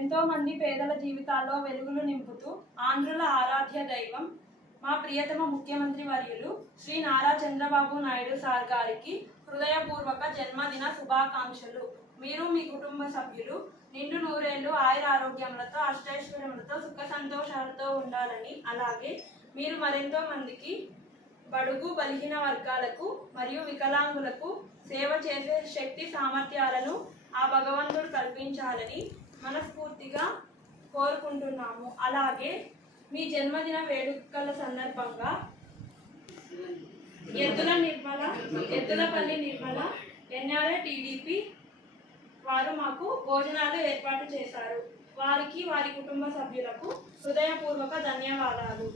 ఎంతోమంది పేదల జీవితాల్లో వెలుగులు నింపుతూ ఆంధ్రుల ఆరాధ్య దైవం మా ప్రియతమ ముఖ్యమంత్రి వర్యులు శ్రీ నారా చంద్రబాబు నాయుడు సార్ గారికి హృదయపూర్వక జన్మదిన శుభాకాంక్షలు. మీరు మీ కుటుంబ సభ్యులు నిండు నూరేళ్లు ఆయుర ఆరోగ్యములతో అష్టైశ్వర్యములతో సుఖ సంతోషాలతో ఉండాలని, అలాగే మీరు మరెంతో మందికి బడుగు బలహీన వర్గాలకు మరియు వికలాంగులకు సేవ చేసే శక్తి సామర్థ్యాలను ఆ భగవంతుడు కల్పించాలని మనస్ఫూర్తిగా కోరుకుంటున్నాము. అలాగే మీ జన్మదిన వేడుకల సందర్భంగా ఎద్దులపల్లి నిర్మల ఎన్ఆర్ఐ టీడీపీ వారు మాకు భోజనాలు ఏర్పాటు చేశారు. వారికి వారి కుటుంబ సభ్యులకు హృదయపూర్వక ధన్యవాదాలు.